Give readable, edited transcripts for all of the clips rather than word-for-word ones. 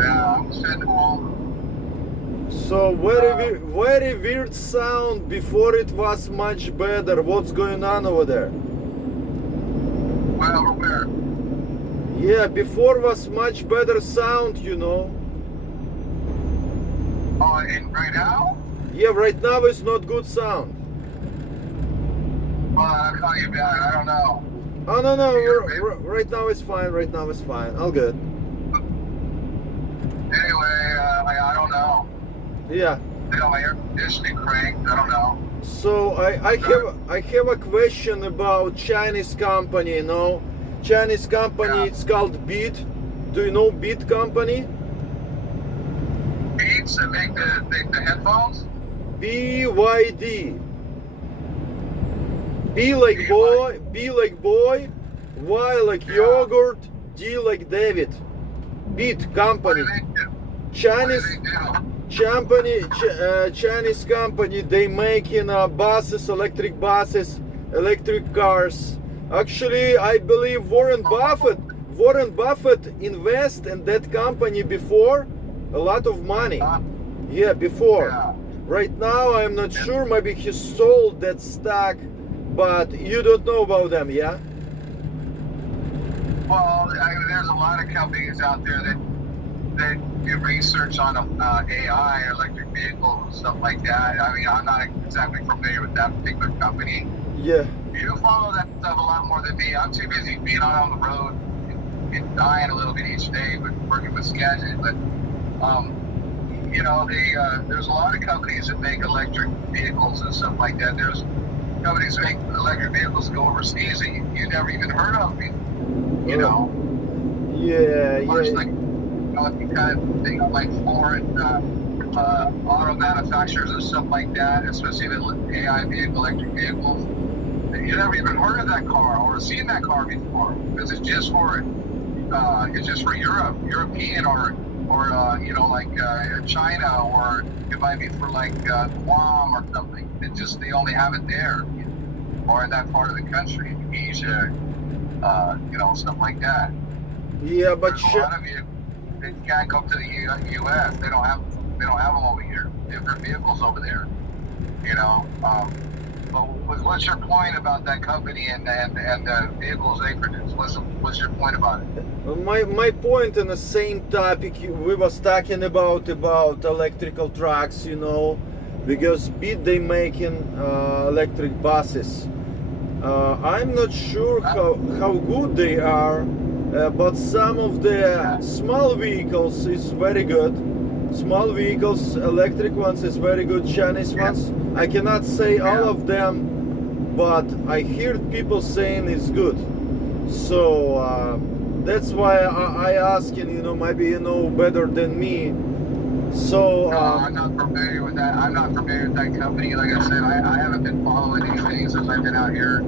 Yeah, I'm sitting home. So very weird sound. Before it was much better. What's going on over there? Well, over where? Yeah, before was much better sound, you know. Oh, and right now? Yeah, right now it's not good sound. Well, I'll call you back. I don't know. Oh no, You're maybe, right now it's fine. Right now it's fine. All good. anyway, I don't know. Yeah. You know, my air conditioning cranked. I don't know. So I have a question about Chinese company. You know, Chinese company. Yeah. It's called Beat. Do you know Beat company? Beats that make the headphones? BYD. B like boy. B like boy. Y like Yeah. yogurt. D like David. Beat What company. do they do? Chinese What do they do? Chinese company. They making buses, electric cars. Actually, I believe Warren Buffett invest in that company before a lot of money. Yeah, before. Yeah. Right now, I'm not sure. Maybe he sold that stock, but you don't know about them, yeah? Well, there's a lot of companies out there that do research on AI, electric vehicles, and stuff like that. I mean, I'm not exactly familiar with that particular company. Yeah. You follow that stuff a lot more than me. I'm too busy being out on the road and dying a little bit each day, but working with sketches. But you know, there's a lot of companies that make electric vehicles and stuff like that. There's companies that make electric vehicles that go overseas that you never even heard of. You know, Yeah, much yeah. like kind of things like foreign auto manufacturers and stuff like that, especially the AI vehicle, electric vehicles. You never even heard of that car or seen that car before because it's just for European or you know, like China, or it might be for like Guam or something. They only have it there, or in that part of the country, Asia, you know, stuff like that. Yeah, but There's a lot of you that can't go to the U.S. They don't have them over here. Different vehicles over there, you know. But what's your point about that company and the vehicles they produce? What's your point about it? my point in the same topic we was talking about electrical trucks, you know, because Beat they making electric buses. I'm not sure how good they are, but some of the small vehicles is very good. Small vehicles, electric ones is very good. Chinese ones, I cannot say all of them, but I heard people saying it's good. So that's why I asking. You know, maybe you know better than me. So No, I'm not familiar with that. I'm not familiar with that company. Like I said, I haven't been following anything since I've been out here.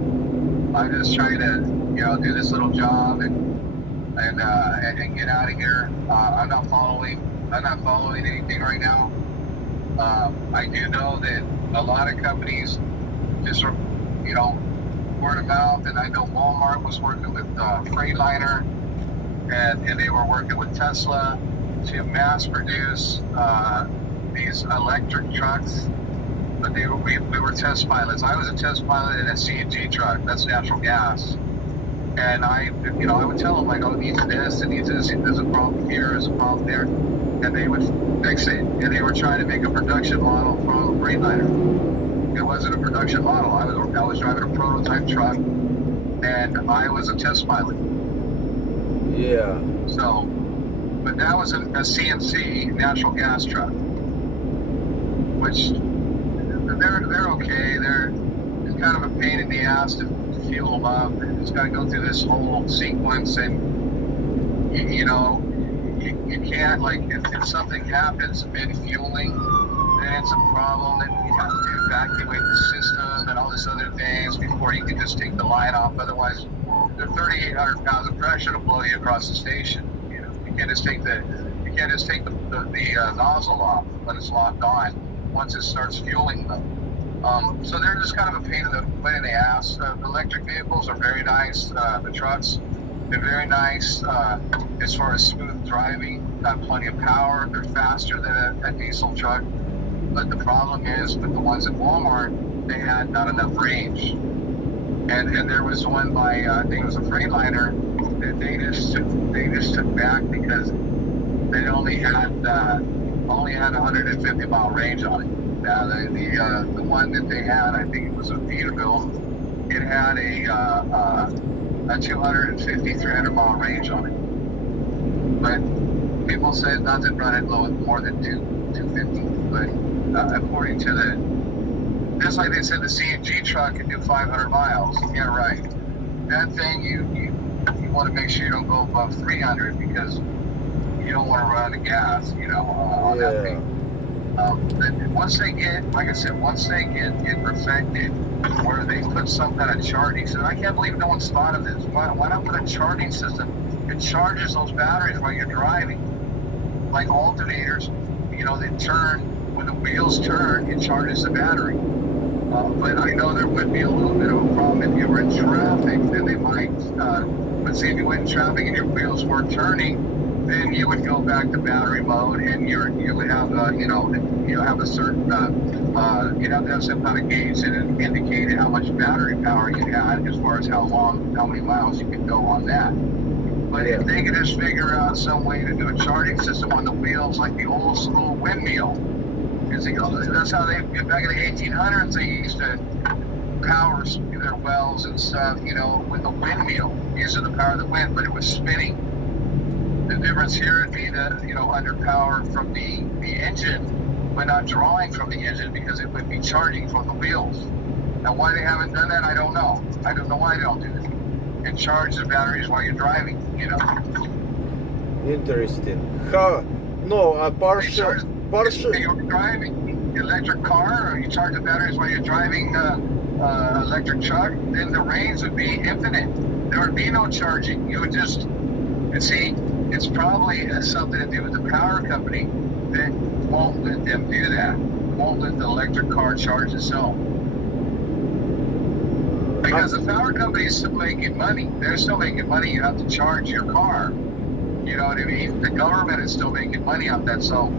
I'm just trying to, you know, do this little job and get out of here. I'm not following anything right now. I do know that a lot of companies just are, you know, word of mouth, and I know Walmart was working with Freightliner, and they were working with Tesla to mass produce these electric trucks. But we were test pilots. I was a test pilot in a CNG truck. That's natural gas. And I would tell them, like, oh, it needs this, it needs this, there's a problem here, there's a problem there. And they would fix it. And they were trying to make a production model from Freightliner. It wasn't a production model. I was driving a prototype truck, and I was a test pilot. yeah. So, but that was a CNC natural gas truck, which they're okay. It's kind of a pain in the ass to fuel them up. It's got to go through this whole sequence, and you know, you can't, like, if something happens mid-fueling, then it's a problem that you have to evacuate the system and all this other things before you can just take the line off. Otherwise, the 3,800 pounds of pressure will blow you across the station. You know, you can't just take the nozzle off when it's locked on once it starts fueling them. So they're just kind of a pain in the ass. The electric vehicles are very nice. The trucks, they're very nice as far as smooth driving. got plenty of power. They're faster than a diesel truck. But the problem is with the ones at Walmart, they had not enough range. And there was one by I think it was a Freightliner that they just took back because they only had 150 mile range on it. Now the one that they had, I think it was a Peterbilt, it had a 250, 300 mile range on it. But people say not to run it low more than 250. But according to just like they said, the CNG truck can do 500 miles. Yeah, right. That thing, you want to make sure you don't go above 300 because you don't want to run out of gas, on that thing. But once they get, like I said, once they get it perfected, where they put some kind of charging system, I can't believe no one's thought of this. Why not put a charging system? It charges those batteries while you're driving. Like alternators, they turn, when the wheels turn, it charges the battery. But I know there would be a little bit of a problem if you were in traffic, then they might, but say if you went in traffic and your wheels weren't turning, then you would go back to battery mode and you would have, have a certain, you'd have to have some kind of gauge that indicated how much battery power you had as far as how many miles you could go on that. But if they could just figure out some way to do a charging system on the wheels like the old school windmill, that's how back in the 1800s, they used to power their wells and stuff, with a windmill, using the power of the wind, but it was spinning. The difference here would be that, under power from the engine, but not drawing from the engine because it would be charging from the wheels. Now, why they haven't done that, I don't know. I don't know why they don't do that. And charge the batteries while you're driving, Interesting. How? No, partial. If you're driving electric car or you charge the batteries while you're driving electric truck, then the range would be infinite. There would be no charging. You would just, it's probably something to do with the power company that won't let them do that. Won't let the electric car charge itself. Because the power company is still making money. They're still making money. You have to charge your car. You know what I mean? The government is still making money off that. So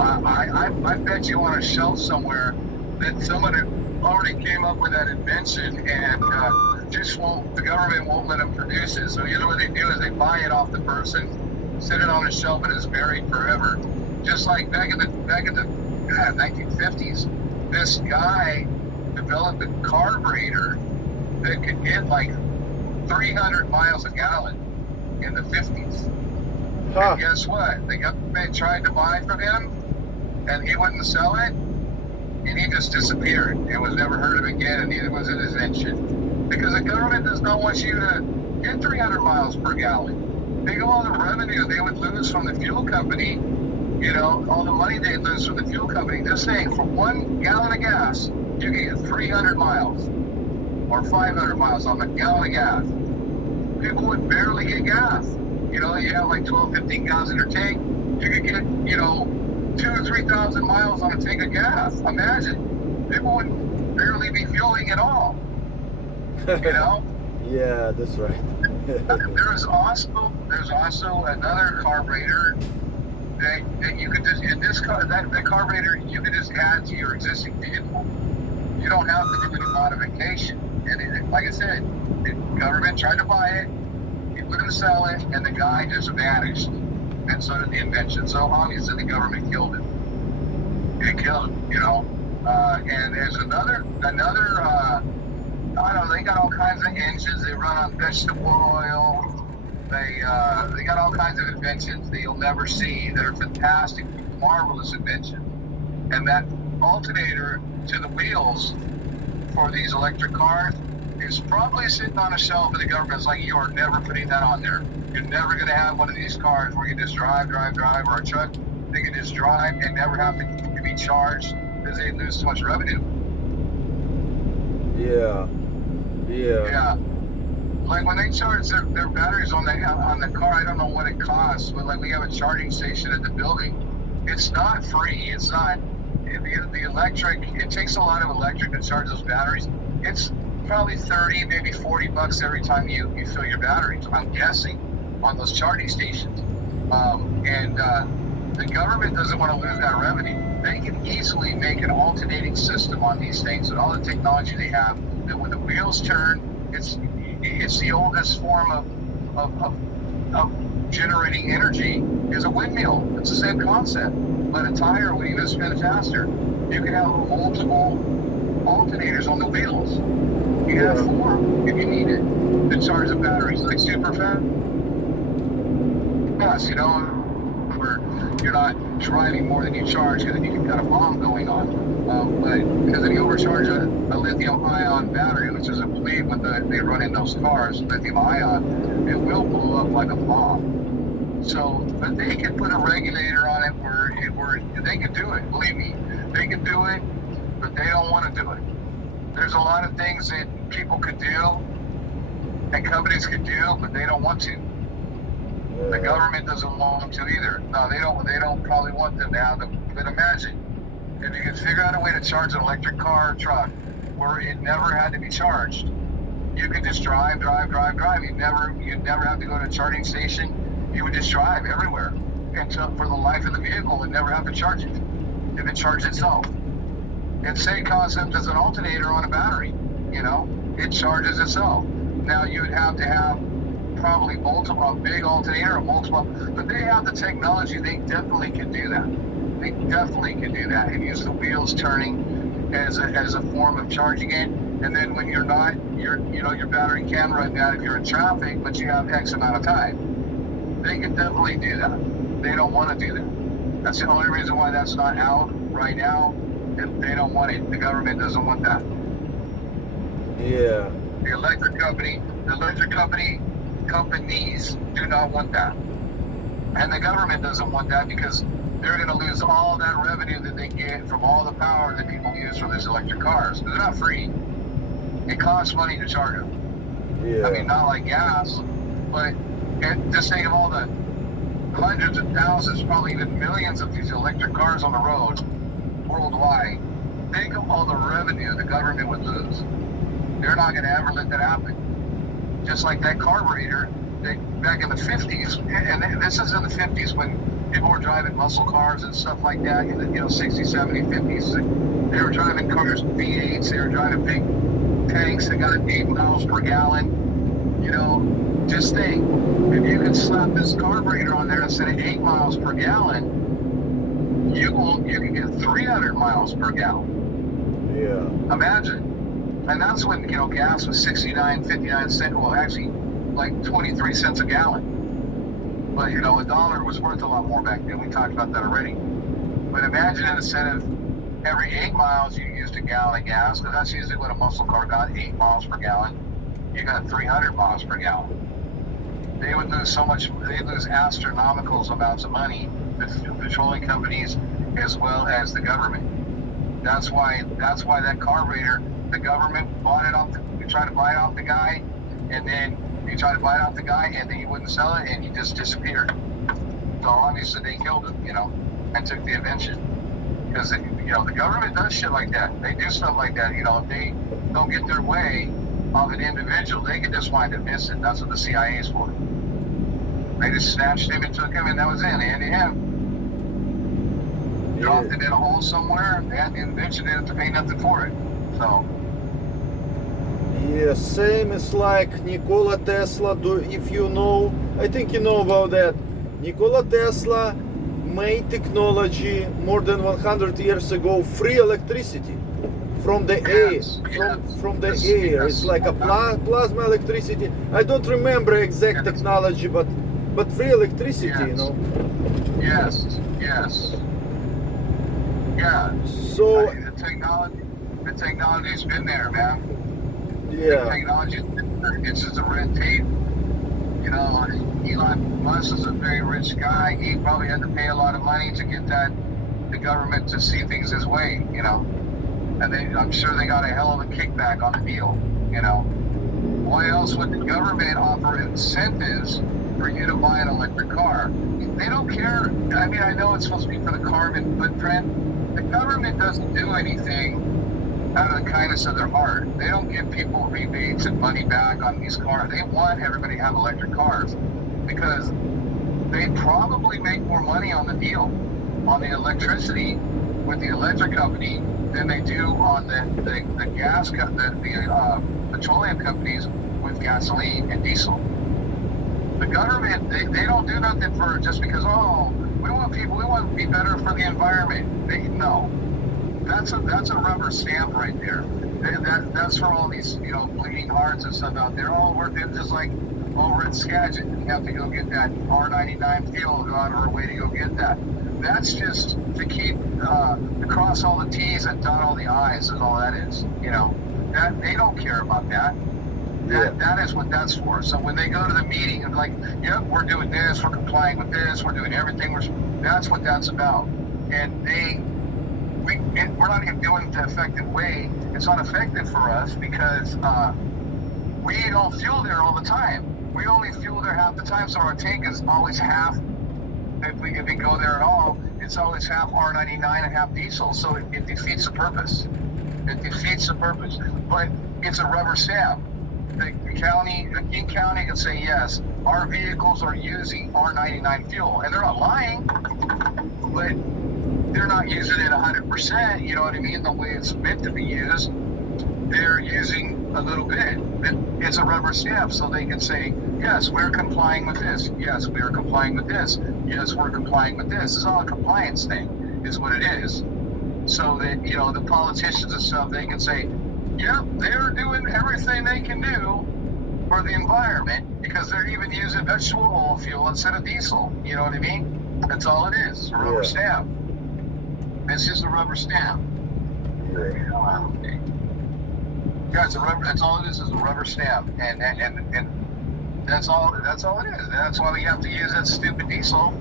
I bet you on a shelf somewhere that somebody already came up with that invention and the government won't let them produce it. So usually what they do is they buy it off the person, sit it on a shelf, and it's buried forever. Just like back in the 1950s, this guy developed a carburetor that could get like 300 miles a gallon in the 50s. Huh. And guess what? The government tried to buy from him, and he wouldn't sell it, and he just disappeared. It was never heard of again, and neither was his invention. Because the government does not want you to get 300 miles per gallon. Think of all the revenue they would lose from the fuel company, all the money they'd lose from the fuel company. They're saying for 1 gallon of gas, you can get 300 miles or 500 miles on a gallon of gas. People would barely get gas. You have like 12, 15 gallons in your tank. You could get, 2,000 or 3,000 miles on a tank of gas. Imagine. People would barely be fueling at all. Yeah, that's right. There's also another carburetor that you could just, in this car, that carburetor, you could just add to your existing vehicle. You don't have to do any modification. And like I said, the government tried to buy it, he wouldn't sell it, and the guy just vanished. And so did the invention. So obviously the government killed him. It killed him, and there's another, I don't know, they got all kinds of engines. They run on vegetable oil. They got all kinds of inventions that you'll never see that are fantastic, marvelous inventions. And that alternator to the wheels for these electric cars is probably sitting on a shelf, and the government's like, you are never putting that on there. You're never going to have one of these cars where you just drive, or a truck. They can just drive and never have to be charged because they lose too much revenue. Yeah. Like when they charge their batteries on the car, I don't know what it costs, but like we have a charging station at the building. It's not free. It's not. The electric, it takes a lot of electric to charge those batteries. It's probably 30, maybe 40 bucks every time you fill your batteries, I'm guessing, on those charging stations. And the government doesn't want to lose that revenue. They can easily make an alternating system on these things with all the technology they have. That when the wheels turn, it's the oldest form of generating energy is a windmill. It's the same concept, but a tire would even spin faster. You can have multiple alternators on the wheels. You can have 4 if you need it to charge the batteries, like super fast. Yes, where you're not driving more than you charge because then you've got a bomb going on. But because if you overcharge a lithium-ion battery, which is, I believe, when they run in those cars, lithium-ion, it will blow up like a bomb. So, but they can put a regulator on it where they can do it. Believe me, they can do it, but they don't want to do it. There's a lot of things that people could do and companies could do, but they don't want to. The government doesn't want them to either. No, they don't probably want them to have them. But imagine if you could figure out a way to charge an electric car or truck where it never had to be charged. You could just drive. You'd never have to go to a charging station. You would just drive everywhere until for the life of the vehicle and never have to charge it. If it charged itself. It's the same concept as an alternator on a battery. It charges itself. Now you would have to have probably a big alternator or multiple, but they have the technology. They definitely can do that. They definitely can do that and use the wheels turning as a form of charging it. And then when you're not, your battery can run down if you're in traffic, but you have X amount of time. They can definitely do that. They don't want to do that. That's the only reason why that's not out right now. And they don't want it. The government doesn't want that. Yeah. The electric companies do not want that. And the government doesn't want that because they're going to lose all that revenue that they get from all the power that people use for these electric cars. They're not free. It costs money to charge them. Yeah. I mean, not like gas, but just think of all the hundreds of thousands, probably even millions of these electric cars on the road worldwide. Think of all the revenue the government would lose. They're not going to ever let that happen. Just like that carburetor back in the 50s, and this is in the 50s when people were driving muscle cars and stuff like that in the 60s, 70s, 50s. They were driving cars with V8s, they were driving big tanks that got 8 miles per gallon. Just think, if you could slap this carburetor on there instead of 8 miles per gallon, you can get 300 miles per gallon. Yeah. Imagine. And that's when, gas was 69, 59 cents, well, actually, like 23 cents a gallon. But, a dollar was worth a lot more back then. We talked about that already. But imagine instead of every 8 miles you used a gallon of gas, because that's usually what a muscle car got, 8 miles per gallon. You got 300 miles per gallon. They would lose they'd lose astronomical amounts of money, the petroleum companies as well as the government. That's why that carburetor, the government bought it off. We tried to buy it off the guy, and then he tried to buy it off the guy, and then he wouldn't sell it, and he just disappeared. So obviously they killed him, and took the invention. Because the government does shit like that. They do stuff like that. If they don't get their way of an individual, they can just wind up missing. That's what the CIA is for. They just snatched him and took him, and that was it. They had him. Dropped it in a hole somewhere. They had the invention. They didn't have to pay nothing for it. So. Yeah, same is like Nikola Tesla. If you know, I think you know about that. Nikola Tesla made technology more than 100 years ago, free electricity from the air. From the air. It's like a plasma electricity. I don't remember exact technology, but free electricity, Yes. Yeah. So the technology's been there, man. Yeah. The technology, it's just a red tape. Elon Musk is a very rich guy. He probably had to pay a lot of money to get the government to see things his way, And I'm sure they got a hell of a kickback on the deal, Why else would the government offer incentives for you to buy an electric car? They don't care. I mean, I know it's supposed to be for the carbon footprint. The government doesn't do anything out of the kindness of their heart. They don't give people rebates and money back on these cars. They want everybody to have electric cars because they probably make more money on the deal, on the electricity with the electric company than they do on the gas, the petroleum companies with gasoline and diesel. The government, they don't do nothing for just because, oh, we want to be better for the environment. No. That's a rubber stamp right there. That's for all these, bleeding hearts and stuff out there. Oh, we're just like over at Skagit. You have to go get that R99 fuel, go out of our way to go get that. That's just to keep, to cross all the T's and dot all the I's is all that is. That they don't care about that. That is what that's for. So when they go to the meeting and like, yep, we're doing this, we're complying with this, we're doing everything, that's what that's about. And we're not even doing it the effective way. It's not effective for us because we don't fuel there all the time. We only fuel there half the time, so our tank is always half. If we go there at all, it's always half R99 and half diesel. So it defeats the purpose. It defeats the purpose. But it's a rubber stamp. The King County can say, yes, our vehicles are using R99 fuel. And they're not lying, but they're not using it 100%, you know what I mean, the way it's meant to be used. They're using a little bit. It's a rubber stamp, so they can say, yes, we're complying with this. Yes, we are complying with this. Yes, we're complying with this. It's all a compliance thing, is what it is. So that, the politicians and stuff, they can say, yep, they're doing everything they can do for the environment because they're even using vegetable oil fuel instead of diesel. You know what I mean? That's all it is, a rubber stamp. It's just a rubber stamp. Yeah, it's a rubber. That's all it is a rubber stamp, and that's all it is. That's why we have to use that stupid diesel.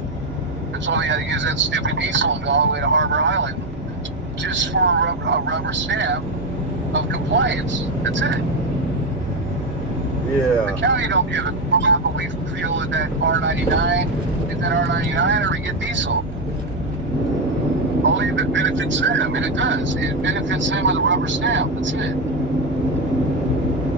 That's why we have to use that stupid diesel and go all the way to Harbor Island, just for a rubber stamp of compliance. That's it. Yeah. The county don't give a crap, but we feel that R99, get that R99 or we get diesel. Only if it benefits them, and it does. It benefits them with a rubber stamp. That's it. It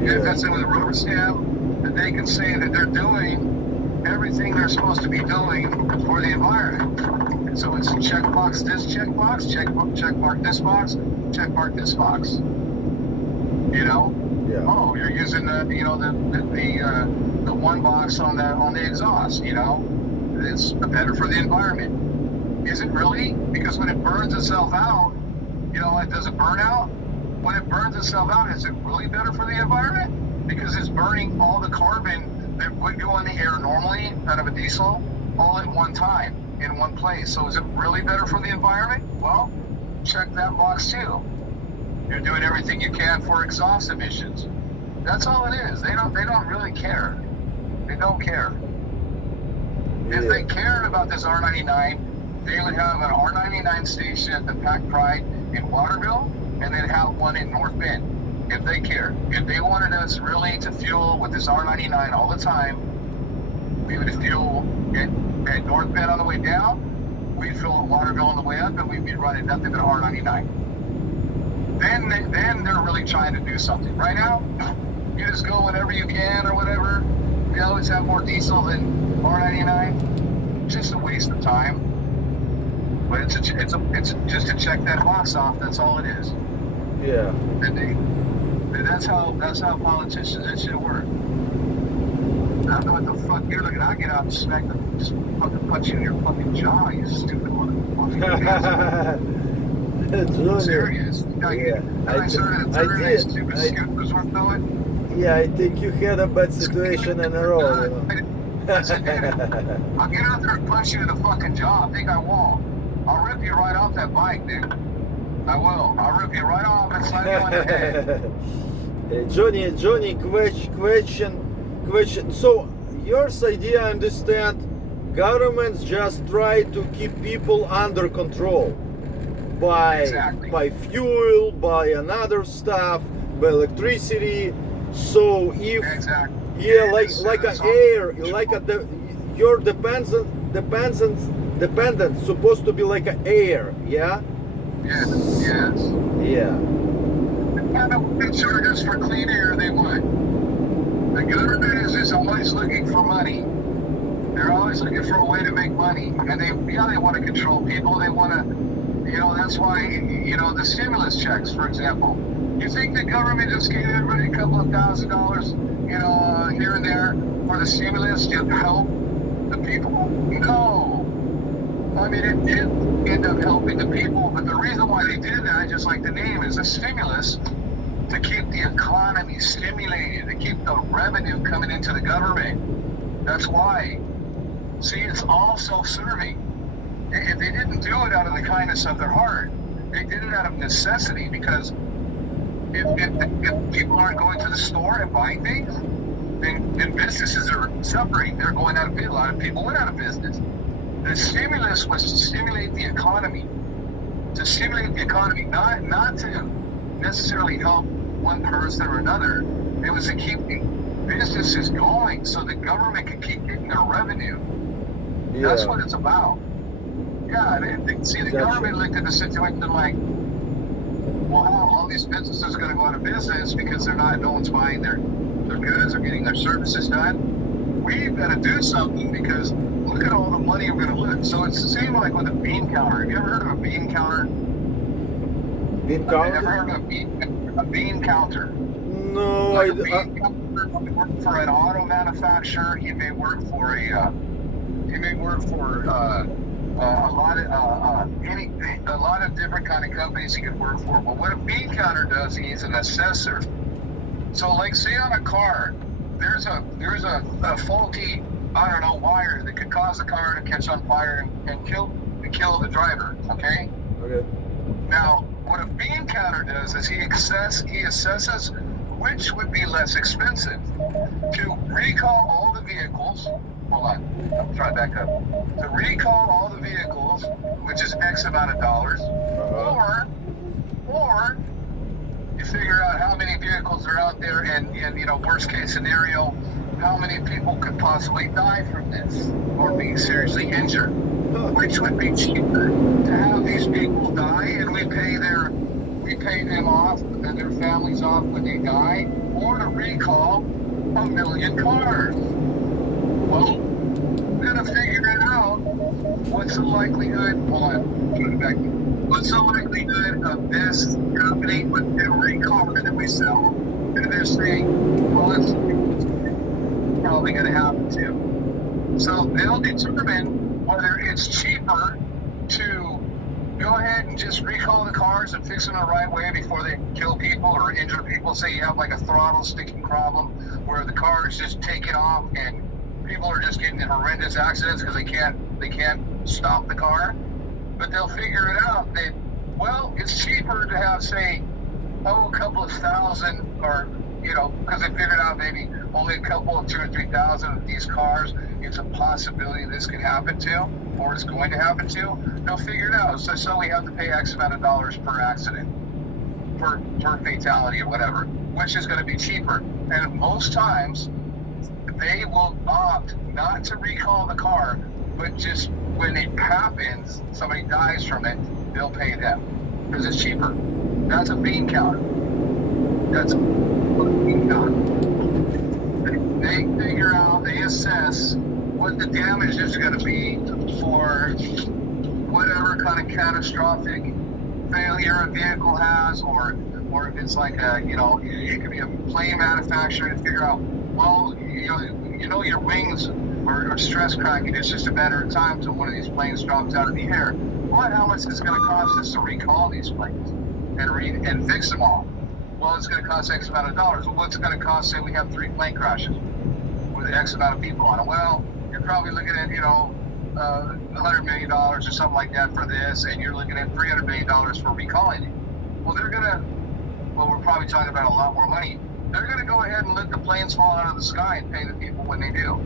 benefits them with a rubber stamp that they can say that they're doing everything they're supposed to be doing for the environment. And so it's checkbox this checkbox, checkmark this box, checkmark this box. Yeah. Oh, you're using the one box on the exhaust. It's better for the environment. Is it really? Because when it burns itself out, does it burn out? When it burns itself out, is it really better for the environment? Because it's burning all the carbon that would go in the air normally out of a diesel all at one time in one place. So is it really better for the environment? Well, check that box too. You're doing everything you can for exhaust emissions. That's all it is. They don't really care. They don't care. Yeah. If they cared about this R99, they would have an R99 station at the Pack Pride in Waterville, and they'd have one in North Bend. If they cared. If they wanted us really to fuel with this R99 all the time, we would fuel at North Bend on the way down, we'd fuel at Waterville on the way up, and we'd be running nothing but R99. Then they're really trying to do something. Right now, you just go whenever you can or whatever. We always have more diesel than R99. Just a waste of time. But it's just to check that box off. That's all it is. Yeah. And that's how politicians and shit work. I don't know what the fuck you're looking at. I get out and smack them, just fucking punch you in your fucking jaw, you stupid motherfucker. Junior. Serious. I did. Yeah, I think you had a bad situation in a row. I'll get out there and punch you in the fucking jaw. I think I won't. I'll rip you right off that bike, dude. I will. I'll rip you right off and slap you on the head. Johnny, question. So, your idea, I understand, governments just try to keep people under control by fuel, by another stuff, by electricity. So if your dependence supposed to be like an air, yeah? Yes. Yeah. The government charges for clean air they want. The government is just always looking for money. They're always looking for a way to make money, and they want to control people. They want to, that's why, the stimulus checks, for example. You think the government just gave everybody a couple of $1,000, here and there for the stimulus to help the people? No. I mean, it did end up helping the people, but the reason why they did that, just like the name, is a stimulus to keep the economy stimulated, to keep the revenue coming into the government. That's why. See, it's all self-serving. If they didn't do it out of the kindness of their heart, they did it out of necessity, because if people aren't going to the store and buying things, then businesses are suffering. They're going out of business. A lot of people went out of business. The stimulus was to stimulate the economy. To stimulate the economy, not to necessarily help one person or another. It was to keep businesses going so the government could keep getting their revenue. Yeah. That's what it's about. Yeah, the government looked at the situation like, well, all these businesses are going to go out of business because no one's buying their goods or getting their services done. We've got to do something because look at all the money we're going to lose. So it's the same like with a bean counter. Have you ever heard of a bean counter? Bean counter? Have you ever heard of a bean counter? No, like a bean counter. You work for an auto manufacturer. You may work for a lot of different kind of companies you could work for. But what a bean counter does, he's an assessor. So, like, say on a car, there's a faulty, wire that could cause the car to catch on fire and kill the driver. Okay. Okay. Now, what a bean counter does is he assesses which would be less expensive to recall all the vehicles. Hold on, I'll try back up. To recall all the vehicles, which is X amount of dollars, or you figure out how many vehicles are out there, and worst case scenario, how many people could possibly die from this or be seriously injured. Which would be cheaper, to have these people die and we pay them off and their families off when they die, or to recall 1 million cars? Well, we're gonna figure it out. What's the likelihood? Hold on, back. What's the likelihood of this company with every car that we sell, and they're saying, well, it's probably gonna happen too. So they'll determine whether it's cheaper to go ahead and just recall the cars and fix them the right way before they kill people or injure people. Say you have like a throttle sticking problem where the car is just taking off and people are just getting in horrendous accidents because they can't stop the car. But they'll figure it out that, well, it's cheaper to have, say, a couple of thousand, or because they figured out maybe only a couple of 2,000 or 3,000 of these cars, it's a possibility this could happen to, or it's going to happen to. They'll figure it out. So we have to pay X amount of dollars per accident, per fatality or whatever, which is going to be cheaper. And most times, they will opt not to recall the car, but just when it happens, somebody dies from it, they'll pay them because it's cheaper. That's a bean counter. That's a bean counter. They figure out, they assess what the damage is going to be for whatever kind of catastrophic failure a vehicle has, or if it's like it could be a plane manufacturer to figure out, well, your wings are stress cracking. It's just a matter of time till one of these planes drops out of the air. What? How much is it going to cost us to recall these planes and fix them all? Well, it's going to cost X amount of dollars. Well, what's it going to cost? Say we have 3 plane crashes with X amount of people on it. Well, you're probably looking at $100 million or something like that for this, and you're looking at $300 million for recalling it. Well, we're probably talking about a lot more money. They're going to go ahead and let the planes fall out of the sky and pay the people when they do.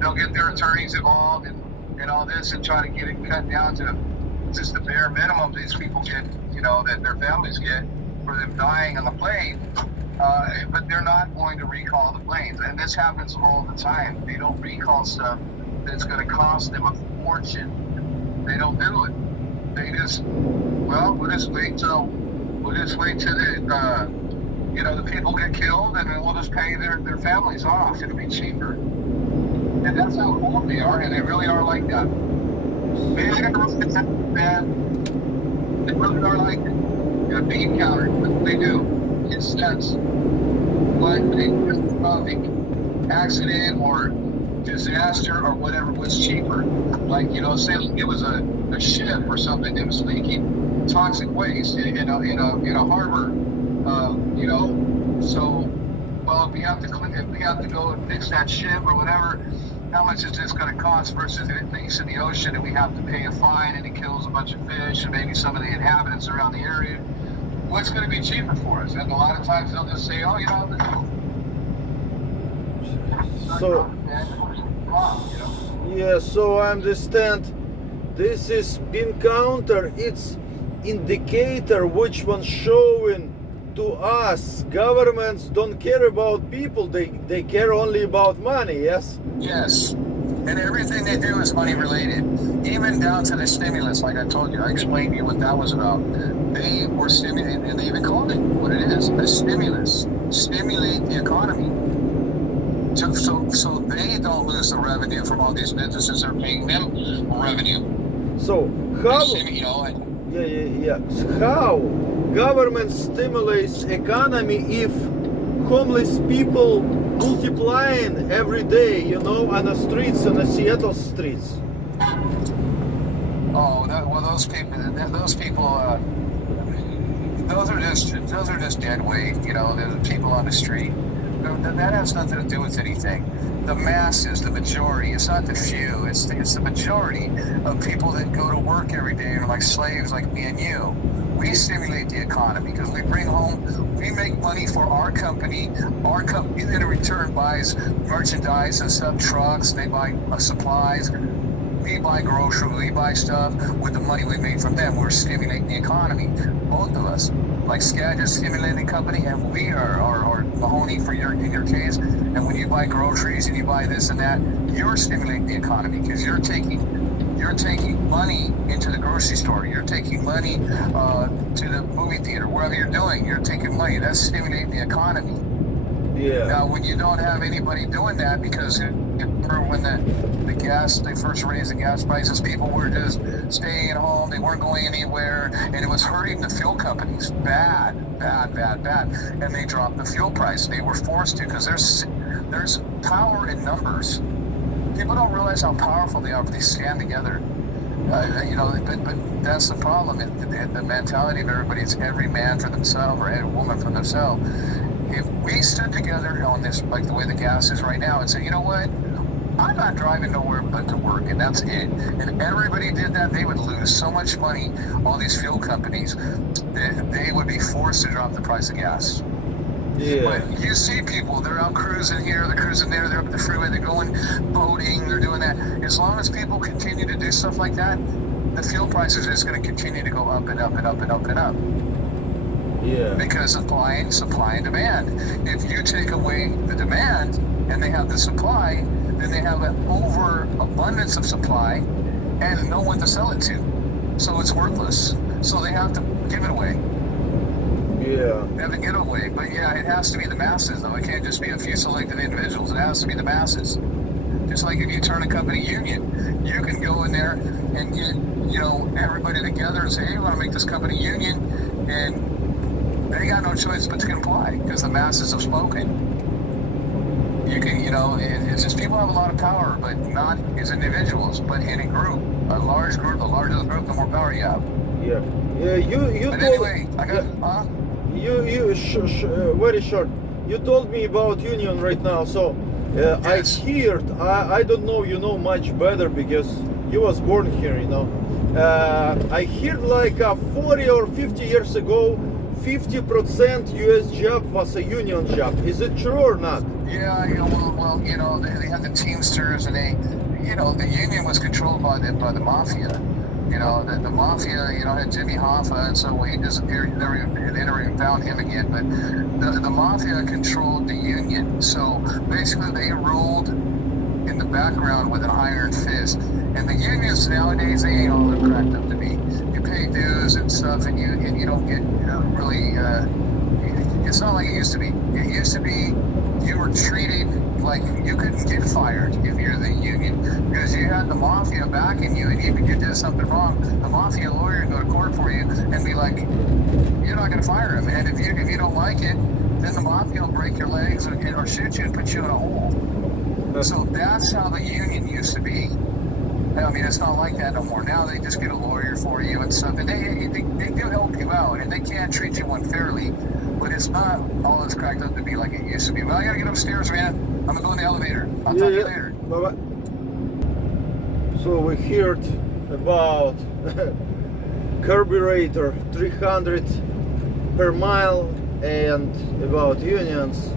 They'll get their attorneys involved and all this and try to get it cut down to just the bare minimum these people get, that their families get for them dying on the plane. But they're not going to recall the planes. And this happens all the time. They don't recall stuff that's going to cost them a fortune. They don't do it. They just, we'll just wait till the people get killed, and then we'll just pay their families off. It'll be cheaper. And that's how cool they are, and they really are like that. Maybe I gotta run the town, man. They really are like it. You know, bean counter, what they do, it sense. But a accident or disaster or whatever was cheaper. Like, you know, say it was a ship or something that was leaking toxic waste in a harbor, you know. So, well, if we have to go and fix that ship or whatever, how much is this going to cost versus if it leaks in the ocean and we have to pay a fine and it kills a bunch of fish and maybe some of the inhabitants around the area? What's going to be cheaper for us? And a lot of times they'll just say, oh, you know, so yeah, so I understand this is bean counter, it's indicator which one showing to us. Governments don't care about people, they care only about money. Yes. Yes. And everything they do is money related, even down to the stimulus. Like I told you, I explained to you what that was about. They were stimulating, and they even called it what it is, a stimulus. Stimulate the economy. So they don't lose the revenue from all these businesses that are paying them revenue. So how? You know, Yeah. So how government stimulates economy if homeless people multiplying every day, you know, on the streets, on the Seattle streets? Oh, well, those people, those are just dead weight. You know, there's people on the street. That has nothing to do with anything. The masses, the majority, it's not the few, it's the majority of people that go to work every day and are like slaves like me and you. We stimulate the economy because we bring home, we make money for our company in return buys merchandise and stuff, trucks, they buy supplies, we buy groceries, we buy stuff with the money we made from them. We're stimulating the economy, both of us. Like Skag is stimulating the company, and we are Mahoney in your case. And when you buy groceries and you buy this and that, you're stimulating the economy because you're taking money into the grocery store. You're taking money to the movie theater, wherever you're doing. You're taking money. That's stimulating the economy. Yeah. Now, when you don't have anybody doing that, because remember when they first raised the gas prices, people were just staying at home, they weren't going anywhere, and it was hurting the fuel companies bad. And they dropped the fuel price. They were forced to because there's power in numbers. People don't realize how powerful they are if they stand together. You know, but that's the problem. The mentality of everybody is every man for themselves or every woman for themselves. If we stood together on this, like the way the gas is right now, and say, you know what, I'm not driving nowhere but to work, and that's it. And everybody did that, they would lose so much money, all these fuel companies, that they would be forced to drop the price of gas. Yeah. But you see people, they're out cruising here, they're cruising there, they're up the freeway, they're going boating, they're doing that. As long as people continue to do stuff like that, the fuel prices are just going to continue to go up and up and up and up and up. Yeah. Because supply and demand. If you take away the demand and they have the supply, then they have an overabundance of supply and no one to sell it to. So it's worthless. So they have to give it away. Yeah. They have to give it away. But yeah, it has to be the masses though. It can't just be a few selected individuals. It has to be the masses. Just like if you turn a company union, you can go in there and get, you know, everybody together and say, hey, we want to make this company union, and they got no choice but to comply because the masses have spoken. You can, you know, it's just people have a lot of power, but not as individuals, but in a group, a large group. The larger the group, the more power you have. Yeah. Yeah. You. But told, anyway, I got. Very short. You told me about union right now, so Yes. I heard. I don't know. You know much better because you was born here. You know. I heard like 40 or 50 years ago, 50% U.S. job was a union job. Is it true or not? Yeah, well, you know, they had the Teamsters, and you know, the union was controlled by the mafia. You know, the mafia, you know, had Jimmy Hoffa, and so he disappeared. They never even found him again. But the mafia controlled the union. So basically, they ruled in the background with an iron fist. And the unions nowadays, they ain't all that cracked up to be. You pay dues and stuff, and you don't get really. It's not like it used to be. It used to be you were treated like you couldn't get fired if you're the union because you had the mafia backing you, and even if you did something wrong, the mafia lawyer would go to court for you and be like, you're not going to fire him, and if you don't like it, then the mafia will break your legs or shoot you and put you in a hole. So that's how the union used to be. I mean, it's not like that no more. Now they just get a lawyer for you and stuff, and they do help you out, and they can't treat you unfairly, but it's not all it's cracked up to be like it used to be. Well, I gotta get upstairs, man. I'm gonna go in the elevator. I'll talk to you later. Bye-bye. So we heard about carburetor 300 per mile and about unions.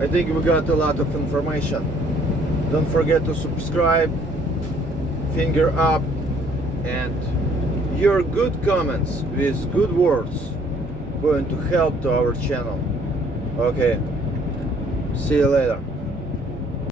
I think we got a lot of information. Don't forget to subscribe, finger up, and your good comments with good words going to help to our channel. Okay, see you later.